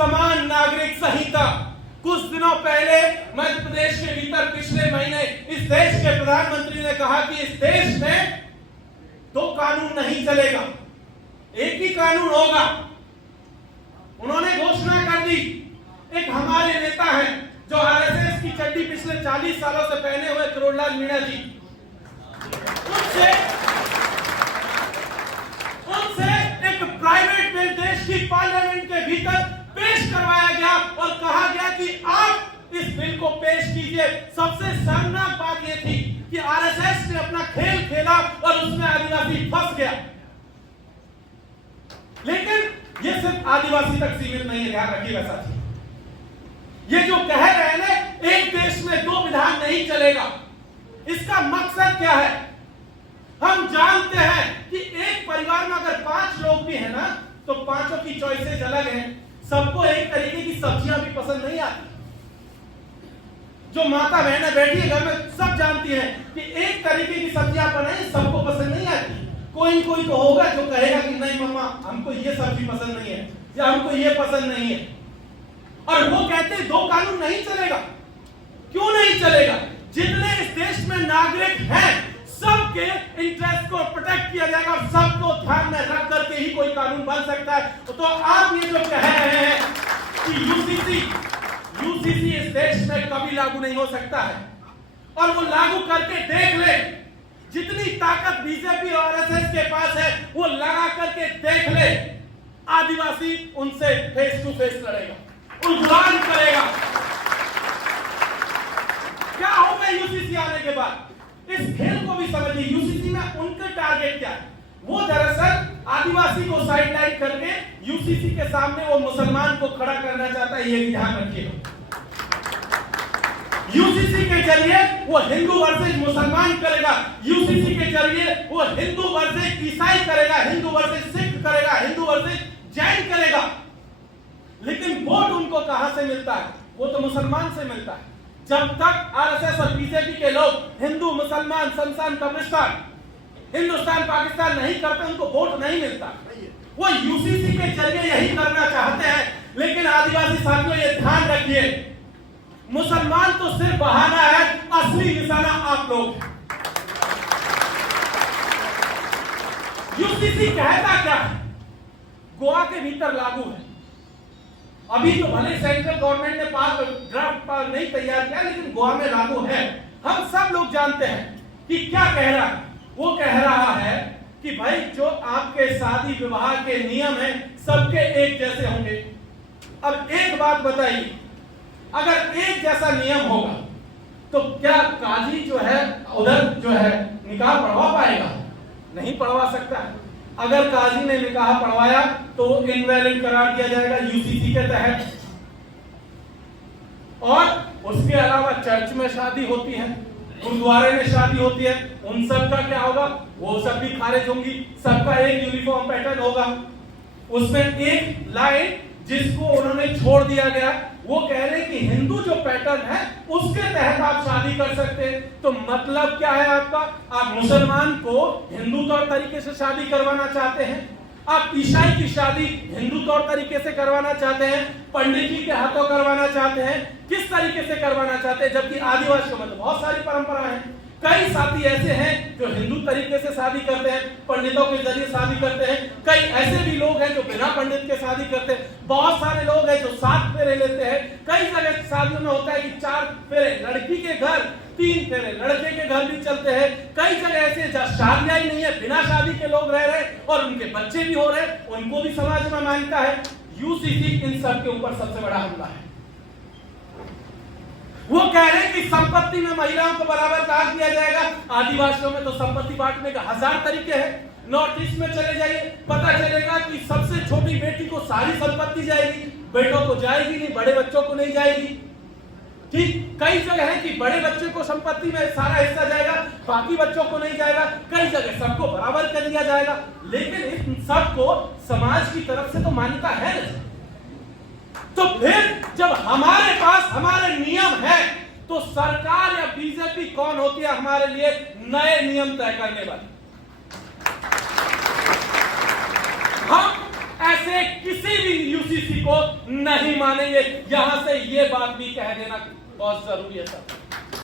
समान नागरिक संहिता। कुछ दिनों पहले मध्य प्रदेश के भीतर पिछले महीने इस देश के प्रधानमंत्री ने कहा कि इस देश में दो कानून नहीं चलेगा, एक ही कानून होगा। उन्होंने घोषणा कर दी। एक हमारे नेता हैं जो आरएसएस की चड्डी पिछले 40 सालों से पहने हुए करोड़लाल मीणा जी, उनसे एक प्राइवेट बिल देश की पार्लियामेंट के भीतर पेश करवाया गया और कहा गया कि आप इस बिल को पेश कीजिए। सबसे शर्मनाक बात यह थी कि आरएसएस ने अपना खेल खेला और उसमें आदिवासी फंस गया। लेकिन यह सिर्फ आदिवासी तक सीमित नहीं है, ध्यान रखिएगा साथी। ये जो कह रहे हैं ना, एक देश में दो विधान नहीं चलेगा, इसका मकसद क्या है? हम जानते हैं कि एक परिवार में अगर 5 लोग भी हैं ना, तो पांचों की चॉइसेस अलग हैं। सबको एक तरीके की सब्जियां भी पसंद नहीं आती। जो माता बहनें बैठी है घर में सब जानती हैं कि एक तरीके की सब्जियां बनाई सबको पसंद नहीं आती। कोई कोई तो होगा जो कहेगा कि नहीं मम्मा हमको ये सब्जी पसंद नहीं है या हमको ये पसंद नहीं है। और वो कहते हैं दो कानून नहीं चलेगा। क्यों नहीं चलेगा? जितने इस देश में नागरिक हैं सबके इंटरेस्ट को प्रोटेक्ट किया जाएगा और सबको ध्यान में रख करके ही कोई कानून बन सकता है। तो आप ये जो कह रहे हैं कि यूसीसी इस देश में कभी लागू नहीं हो सकता है, और वो लागू करके देख ले। जितनी ताकत बीजेपी और आरएसएस के पास है वो लगा करके देख ले। आदिवासी उनसे फेस टू फेस लड़ेगा, उल्लान करेगा। क्या होगा यूसीसी आने के बाद? इस खेल को भी समझिए। यूसीसी में उनका टारगेट क्या है? वो दरअसल आदिवासी को साइडलाइन करके यूसीसी के सामने वो मुसलमान को खड़ा करना चाहता है, ये भी ध्यान रखिएगा। यूसीसी के जरिए वो हिंदू वर्सेस मुसलमान करेगा, यूसीसी के जरिए वो हिंदू वर्सेस ईसाई करेगा, हिंदू वर्सेस सिख करेगा, हिंदू वर्सेस जैन करेगा। लेकिन वोट उनको कहां से मिलता है? वो तो मुसलमान से मिलता है। जब तक आरएसएस और बीजेपी के लोग हिंदू मुसलमान शमशान कब्रिस्तान हिंदुस्तान पाकिस्तान नहीं करते उनको वोट नहीं मिलता। वो यूसीसी के जरिए यही करना चाहते हैं। लेकिन आदिवासी साथियों ये ध्यान रखिए, मुसलमान तो सिर्फ बहाना है, असली निशाना आप लोग। यूसीसी कहता क्या है? गोवा के भीतर लागू है। अभी तो भले सेंट्रल गवर्नमेंट ने ड्राफ्ट नहीं तैयार किया, लेकिन गोवा में लागू है। हम सब लोग जानते हैं कि क्या कह रहा है। वो कह रहा है कि भाई जो आपके शादी विवाह के नियम हैं सबके एक जैसे होंगे। अब एक बात बताइए, अगर एक जैसा नियम होगा तो क्या काजी जो है उधर जो है निकाह पढ़वा पाएगा? नहीं पढ़वा सकता है। अगर काजी ने निकाह पढ़वाया तो इनवैलिड करार दिया जाएगा यूसीसी के तहत। और उसके अलावा चर्च में शादी होती है, गुरुद्वारे में शादी होती है, उन सब का क्या होगा? वो सब भी खारिज होंगी। सबका एक यूनिफॉर्म पैटर्न होगा। उसमें एक लाइन जिसको उन्होंने छोड़ दिया गया, वो कह रहे कि हिंदू जो पैटर्न है उसके तहत आप शादी कर सकते हैं। तो मतलब क्या है आपका? आप मुसलमान को हिंदू तौर तरीके से शादी करवाना चाहते हैं, आप ईसाई की शादी हिंदू तौर तरीके से करवाना चाहते हैं, पंडित जी के हाथों करवाना चाहते हैं, किस तरीके से करवाना चाहते हैं? जबकि आदिवासियों में तो बहुत सारी परंपराएं हैं। कई साथी ऐसे हैं जो हिंदू तरीके से शादी करते हैं, पंडितों के जरिए शादी करते हैं। कई ऐसे भी लोग हैं जो बिना पंडित के शादी करते हैं। बहुत सारे लोग हैं जो 7 फेरे लेते हैं। कई जगह शादियों में होता है कि 4 फेरे लड़की के घर, 3 फेरे लड़के के घर भी चलते हैं। कई जगह ऐसे जहाँ शादियां ही नहीं है, बिना शादी के लोग रह रहे और उनके बच्चे भी हो रहे, उनको भी समाज में मान्यता है। यूसीसी इन सब के ऊपर सबसे बड़ा हमला है। वो कह रहे हैं कि संपत्ति में महिलाओं को बराबर भाग दिया जाएगा। आदिवासियों में तो संपत्ति बांटने का 1000 तरीके हैं। नॉर्थ ईस्ट में चले जाइए, पता चलेगा कि सबसे छोटी बेटी को सारी संपत्ति जाएगी, बेटों को जाएगी नहीं, बड़े बच्चों को नहीं जाएगी। ठीक, कई जगह है कि बड़े बच्चे को संपत्ति में सारा हिस्सा जाएगा, बाकी बच्चों को नहीं जाएगा। कई जगह सबको बराबर कर दिया जाएगा। लेकिन इन सबको समाज की तरफ से तो मान्यता है नहीं। तो फिर जब हमारे पास हमारे नियम है तो सरकार या बीजेपी कौन होती है हमारे लिए नए नियम तय करने वाली? हम ऐसे किसी भी यूसीसी को नहीं मानेंगे। यहां से ये बात भी कह देना बहुत जरूरी है सर।